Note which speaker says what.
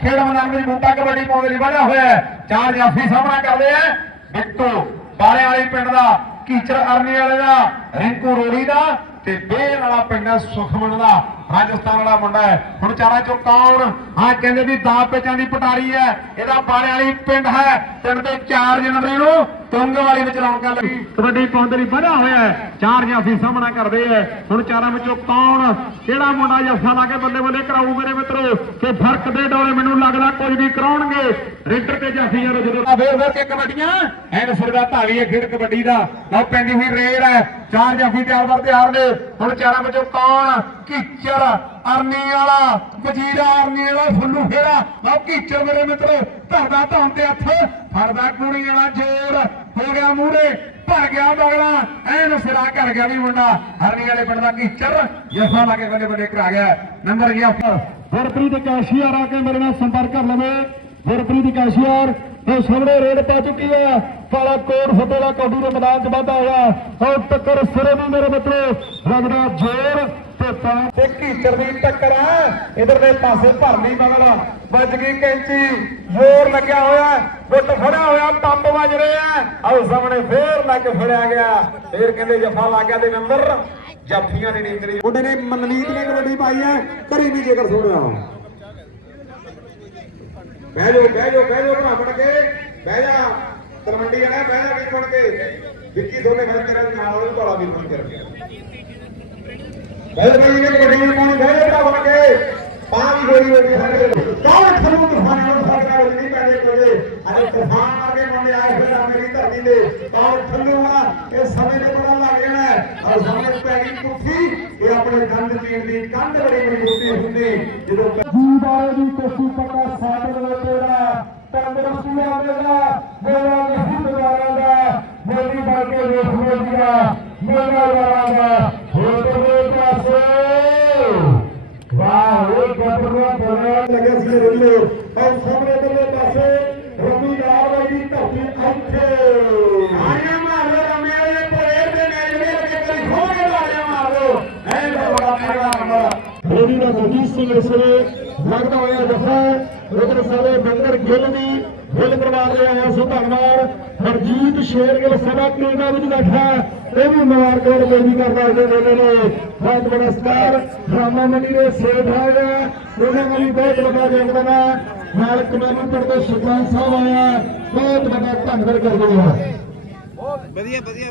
Speaker 1: ਖੇਡ ਮੈਦਾਨ ਵਿੱਚ ਬੂਟਾ ਕਬੱਡੀ ਪਾਉਣ ਲਈ ਵਧਿਆ ਹੋਇਆ ਹੈ। ਚਾਰ ਜਾਫੀ ਸਾਹਮਣਾ ਕਰਦੇ ਆ। ਬਿੱਟੂ ਬਾਲੇ ਵਾਲੀ ਪਿੰਡ ਦਾ ਕੀਚਰ ਅਰਨੀ ਵਾਲੇ ਦਾ, ਰਿੰਕੂ ਰੋੜੀ ਦਾ ਤੇ ਬੇਲ ਵਾਲਾ ਪਿੰਡ ਹੈ ਸੁਖਮਨ ਦਾ। ਰਾਜਸਥਾਨ ਵਾਲਾ ਮੁੰਡਾ ਹੈ। ਹੁਣ ਚਾਰਾਂ ਚੋਂ ਕੌਣ? ਹਾਂ, ਕਹਿੰਦੇ ਵੀ ਦਾ ਪੇਚਾਂ ਦੀ ਪਟਾਰੀ ਹੈ। ਇਹਦਾ ਬਾਲੇ ਵਾਲੀ ਪਿੰਡ ਹੈ। ਪਿੰਡ ਦੇ ਚਾਰ ਜਨਵਰੀ ਨੂੰ ਤੁੰਗ ਵਾਲੀ ਵਿੱਚ ਰੌਣਕਾਂ ਲੱਗੀ ਕਬੱਡੀ ਪਾਉਣ ਦੇ ਹੋਇਆ ਹੈ। ਚਾਰ ਜਾਫੀ ਸਾਹਮਣਾ ਕਰਦੇ ਆ ਹੁਣ ਚਾਰਾਂ ਵਿੱਚੋਂ ਕੌਣ, ਕਿਹੜਾ ਮੁੰਡਾ ਜੱਫਾ ਲਾ ਕੇ ਬੱਲੇ ਬੱਲੇ ਕਰਾਊ ਮੇਰੇ ਮਿੱਤਰੋ? ਕਿ ਫ਼ਰਕ ਦੇ ਡੋਲੇ ਮੈਨੂੰ ਲੱਗਦਾ ਕੁਝ ਵੀ ਕਰਾਉਣਗੇ। ਰੇਡਰ ਤੇ ਜਾਫੀ ਯਾਰ ਜਦੋਂ ਫੇਰ ਫੇਰ ਕੇ ਕਬੱਡੀਆਂ? ਐਨ ਸਿਰ ਧਾਵੀ ਹੈ ਖੇਡ ਕਬੱਡੀ ਦਾ। ਲਓ, ਪੈਂਦੀ ਹੋਈ ਰੇਡ ਹੈ। ਚਾਰ ਜਾਫੀ ਤਿਆਰ ਵਰ ਤਿਆਰ ਨੇ। ਹੁਣ ਚਾਰਾਂ ਵਿੱਚੋਂ ਕੌਣ? ਕੀਚਰ ਅਰਨੀ ਵਾਲਾ ਵਜੀਰਾ ਅਰਨੀ ਵਾਲਾ ਫੁੱਲੂ ਫੇਰਾ ਲਓ ਕੀਚਰ ਮੇਰੇ ਮਿੱਤਰੋ। ਧਰਦਾ ਧੌਣ ਤੇ ਹੱਥ। ਫੜਦਾ ਕੁੜੀ ਵਾਲਾ ਜੋਰ। ਗਿਆ ਮੂਹਰੇ ਭਰ ਗਿਆ ਬਗਲਾ ਐਨ ਸਿਰਾ ਕਰ ਗਿਆ ਵੀ ਮੁੰਡਾ ਹਰਨੀ ਵਾਲੇ ਪਿੰਡ ਦਾ ਕੀਚਰ ਜਫਾ ਲਾ ਕੇ ਬੱਲੇ ਬੱਲੇ ਕਰਾ ਗਿਆ ਨੰਬਰ ਗਿਆ ਗੁਰਪ੍ਰੀਤ ਕੈਸ਼ੀਅਰ ਆ ਕੇ ਮੇਰੇ ਨਾਲ ਸੰਪਰਕ ਕਰ ਲਵੇ ਗੁਰਪ੍ਰੀਤ ਕੈਸ਼ੀਅਰ ਉਹ ਸਾਹਮਣੇ ਰੇਡ ਪੈ ਚੁੱਕੀ ਹੈ ਕਾਲਾ ਕੋਟ ਫਤੇਲਾ ਕੌਡੀ ਦੇ ਮੈਦਾਨ 'ਚ ਵਾਧਾ ਹੋਇਆ ਉਹ ਟੱਕਰ ਸਿਰੇ ਵੀ ਮੇਰੇ ਮਿੱਤਰੋ ਲੱਗਦਾ ਜ਼ੋਰ ਤੇ ਤਾਂ ਤੇ ਕੀਚਰ ਦੀ ਟੱਕਰ ਹੈ ਇਧਰ ਦੇ ਪਾਸੇ ਭਰ ਲਈ ਮਗਰ ਵੱਜ ਗਈ ਕੈਂਚੀ ਜ਼ੋਰ ਲੱਗਿਆ ਹੋਇਆ। ਗੁੱਟ ਫੜਿਆ ਹੋਇਆ। ਪੰਪ ਵੱਜ ਰਹੇ ਆ ਆਓ ਸਾਹਮਣੇ ਫੇਰ ਲੱਗ ਫੜਿਆ ਗਿਆ। ਫੇਰ ਕਹਿੰਦੇ ਜਫਾ ਲੱਗ ਗਿਆ ਤੇ ਨੰਬਰ ਜਾਫੀਆਂ ਨੇ ਨਹੀਂ। ਕਰੀ
Speaker 2: ਮੁੰਡੇ ਨੇ ਮਨਮੀਤ ਨੇ ਕਬੱਡੀ ਪਾਈ ਹੈ ਕਰੀ ਨਹੀਂ ਜੇਕਰ ਸੋੜਿਆ ਬਹਿ ਜਾਓ ਬਹਿ ਜਾਓ ਬਹਿ ਜਾਓ ਭਰਾ ਬਣ ਕੇ। ਬਹਿ ਜਾ ਤਰਮੰਡੀ ਆ ਬਹਿ ਜਾ ਵੀ ਬਣ ਕੇ ਵਿੱਕੀ ਦੋਨੇ ਫਿਰ ਤੇਰੇ ਨਾਲ ਉਹ ਢੋਲਾ ਵੀ ਬਣ ਕੇ ਬਹਿ ਜਾ ਬਈ ਕਬੱਡੀ ਨੂੰ ਬਹਿ ਜਾ ਭਰਾ ਬਣ ਕੇ। ਪਾਣੀ ਹੋਈ ਹੋਈ ਸਾਡੇ ਕੌਣ ਸਾਨੂੰ ਤੂਫਾਨ ਨੂੰ ਸਰਕਾਰ ਨਹੀਂ ਪੈਣੇ ਕੋਲੇ ਅਰੇ ਤੂਫਾਨ ਵਰਗੇ ਮੁੰਡੇ ਆਏ ਫਿਰ ਆ ਮੇਰੀ ਧਰਤੀ ਦੇ ਕੌਣ ਥੱਲੇ ਹੋਣਾ ਇਹ ਸਮੇਂ ਦੇ ਪਤਾ ਲੱਗ ਜਾਣਾ ਔਰ ਸਮੇਂ ਪੈ ਗਈ ਕੁੱਠੀ ਇਹ ਆਪਣੇ ਕੰਧ ਚੀਣ ਦੀ ਕੰਧ ਬੜੀ ਮਜ਼ਬੂਤੀ ਹੁੰਦੀ ਜਦੋਂ
Speaker 1: ਜੀਵਾਰੇ ਦੀ ਕੋਸ਼ਿਸ਼ ਪੱਕਾ ਸਾਥ ਦੇ ਤੇਰਾ ਤੰਦਰੁਸਤੀ ਆਵੇਗਾ ਮੇਰਾ ਨਹੀਂ ਦੁਆਰਾ ਮੇਰੀ ਬਣ ਕੇ ਵੇਖ ਮੇਰੀਆ ਮੇਰਾ ਵਾਲਾ ਹੋ ਤੇ ਪਾਸੇ। ਵਾਹ ਇਹ ਗੱਭਰੂ ਬੋਲੇ
Speaker 2: ਲੱਗਿਆ ਸੀ ਰੁੱਲੇ ਔਰ ਸਾਹਮਣੇ ਬੱਲੇ ਪਾਸੇ ਰਮੀ ਬਾਈ ਦੀ ਧਰਤੀ ਇੱਥੇ ਆਇਆ ਮਾਰੋ ਰਮੇ ਵਾਲੇ ਪਰੇਡ ਦੇ ਮੈਚ ਦੇ ਲੱਗੇ ਕਰੀ ਖੋਗੇ ਵਾਲਿਆ ਮਾਰੋ ਐ
Speaker 1: ਦਾ ਜਗੀਰ ਸਿੰਘ ਇਸ ਵੇਲੇ ਲੱਗਦਾ ਹੋਇਆ ਜਫਾ ਰੁਕਨ ਸਾਰੇ ਬੰਦਰ ਗਿੱਲ ਦੀ ਗਿੱਲ ਕਰਵਾ ਰਿਹਾ ਹੈ ਸੋ ਧੰਨਵਾਦ ਹਰਜੀਤ ਸ਼ੇਰਗਿੱਲ ਸਭਾ ਕੈਨੇਡਾ ਵਿੱਚ ਬੈਠਾ ਇਹ ਵੀ ਮੁਬਾਰਕਾਂ ਬੇਨਤੀ ਕਰਦਾ ਹੈ ਵੇਲੇ ਨੇ ਬਹੁਤ ਬੜਾ ਸਟਾਰ ਰਾਮਾ ਮੰਡੀ ਦੇ ਸੇਠ ਆਇਆ ਉਹਨਾਂ ਨੂੰ ਵੀ ਬਹੁਤ ਵੱਡਾ ਯੋਗਦਾਨ ਹੈ ਨਾਲ ਕਮੇਟੀ ਪਿੰਡ ਸਰਪੰਚ ਸਾਹਿਬ ਆਇਆ ਬਹੁਤ ਵੱਡਾ ਧੰਨਵਾਦ। ਕਰਦੇ ਹਾਂ
Speaker 3: ਵਧੀਆ ਵਧੀਆ